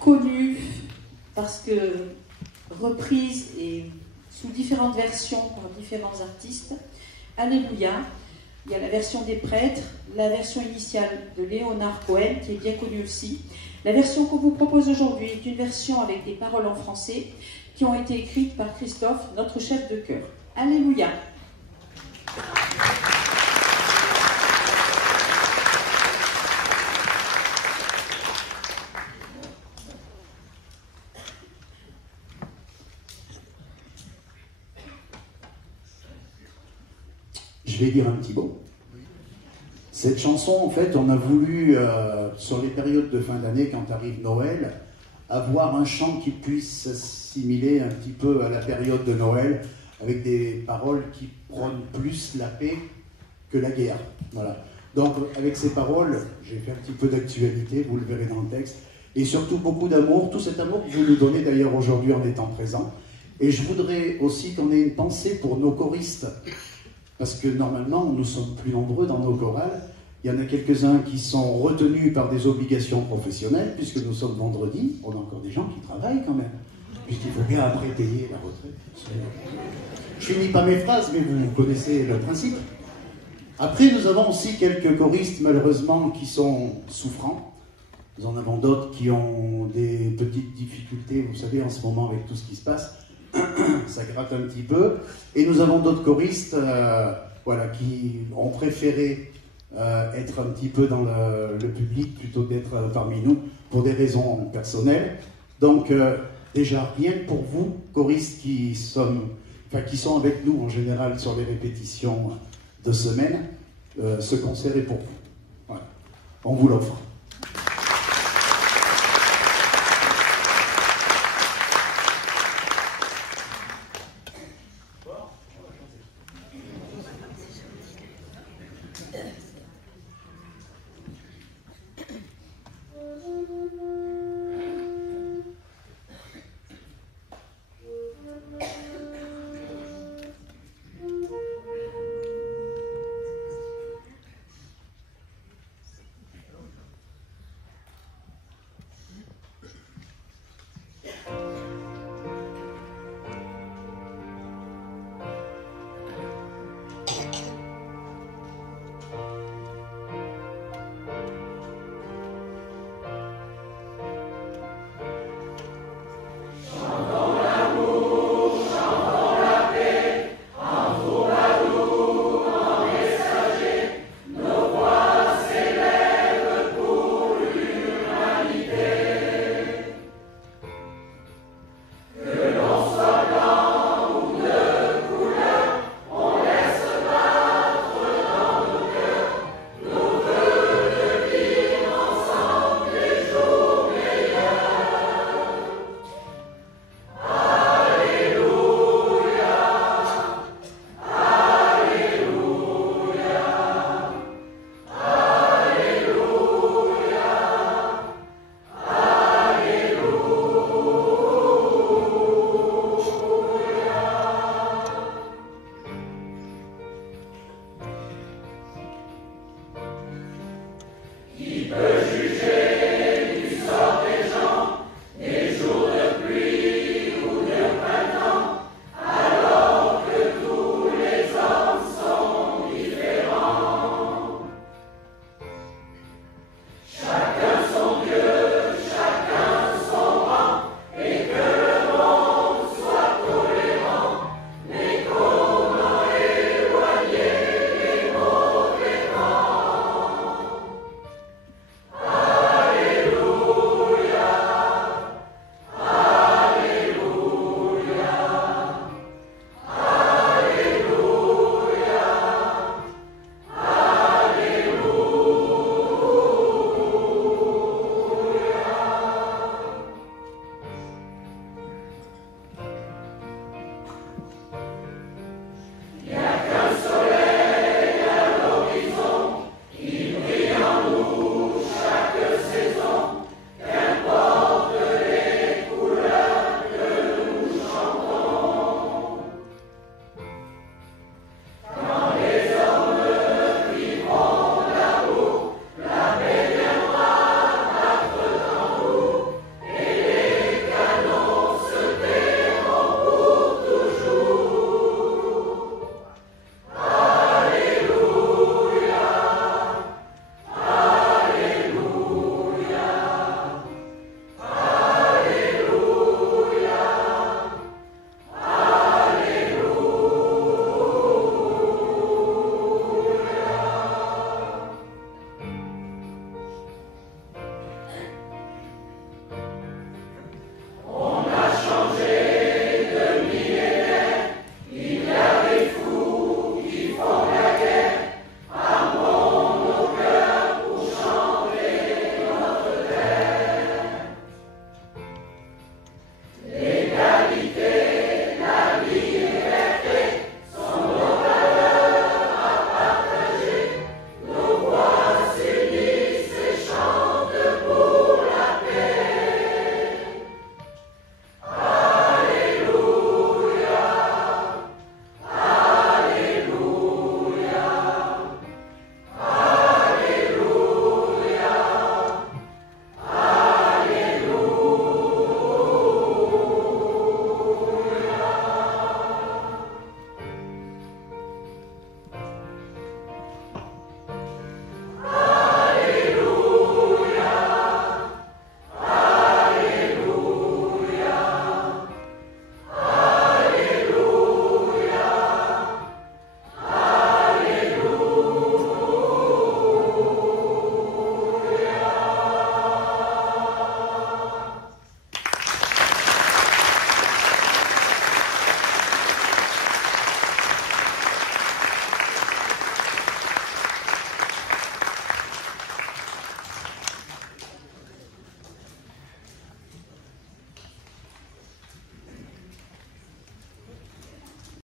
Connu parce que reprise et sous différentes versions par différents artistes. Alléluia. Il y a la version des prêtres, la version initiale de Léonard Cohen qui est bien connue aussi. La version qu'on vous propose aujourd'hui est une version avec des paroles en français qui ont été écrites par Christophe, notre chef de chœur. Alléluia. Je vais dire un petit mot. Cette chanson, en fait, on a voulu, sur les périodes de fin d'année, quand arrive Noël, avoir un chant qui puisse s'assimiler un petit peu à la période de Noël, avec des paroles qui prônent plus la paix que la guerre. Voilà. Donc, avec ces paroles, j'ai fait un petit peu d'actualité, vous le verrez dans le texte, et surtout beaucoup d'amour, tout cet amour que vous nous donnez d'ailleurs aujourd'hui en étant présent. Et je voudrais aussi qu'on ait une pensée pour nos choristes, parce que normalement, nous sommes plus nombreux dans nos chorales. Il y en a quelques-uns qui sont retenus par des obligations professionnelles, puisque nous sommes vendredi. On a encore des gens qui travaillent quand même, puisqu'il faut bien après payer la retraite. Je finis pas mes phrases, mais vous connaissez le principe. Après, nous avons aussi quelques choristes, malheureusement, qui sont souffrants. Nous en avons d'autres qui ont des petites difficultés, vous savez, en ce moment, avec tout ce qui se passe. Ça gratte un petit peu. Et nous avons d'autres choristes voilà, qui ont préféré être un petit peu dans le public plutôt que d'être parmi nous pour des raisons personnelles. Donc déjà, rien que pour vous, choristes qui sont avec nous en général sur les répétitions de semaine, ce concert est pour vous. Voilà. On vous l'offre.